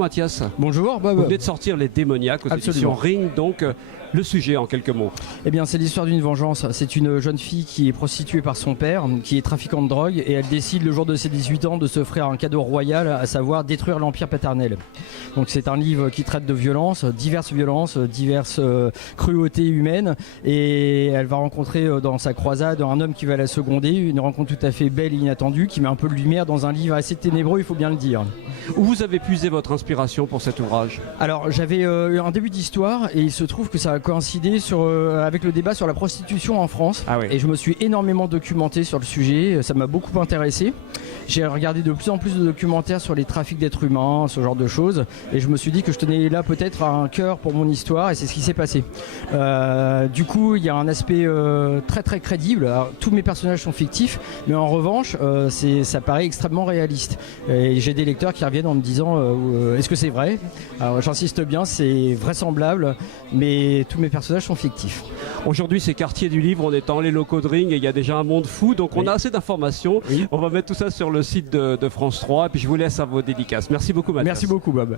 Mathias. Bonjour. Vous venez de sortir Les Démoniaques aux éditions Ring, donc le sujet en quelques mots. Eh bien, c'est l'histoire d'une vengeance. C'est une jeune fille qui est prostituée par son père, qui est trafiquante de drogue, et elle décide le jour de ses 18 ans de s'offrir un cadeau royal, à savoir détruire l'empire paternel. Donc c'est un livre qui traite de violences, diverses cruautés humaines, et elle va rencontrer dans sa croisade un homme qui va la seconder, une rencontre tout à fait belle et inattendue, qui met un peu de lumière dans un livre assez ténébreux, il faut bien le dire. Où vous avez puisé votre inspiration pour cet ouvrage? Alors j'avais un début d'histoire, et il se trouve que ça a coïncidé avec le débat sur la prostitution en France. Ah oui. Et je me suis énormément documenté sur le sujet, ça m'a beaucoup intéressé. J'ai regardé de plus en plus de documentaires sur les trafics d'êtres humains, ce genre de choses, et je me suis dit que je tenais là peut-être un cœur pour mon histoire, et c'est ce qui s'est passé. Du coup, il y a un aspect très très crédible. Alors, tous mes personnages sont fictifs, mais en revanche, ça paraît extrêmement réaliste. Et j'ai des lecteurs qui reviennent en me disant est-ce que c'est vrai? Alors j'insiste bien, c'est vraisemblable, mais tous mes personnages sont fictifs. Aujourd'hui, c'est quartier du livre, on est dans les locaux de Ring et il y a déjà un monde fou, donc on a assez d'informations. Oui. On va mettre tout ça sur le site de France 3, et puis je vous laisse à vos dédicaces. Merci beaucoup, Mathias. Merci beaucoup, Bob.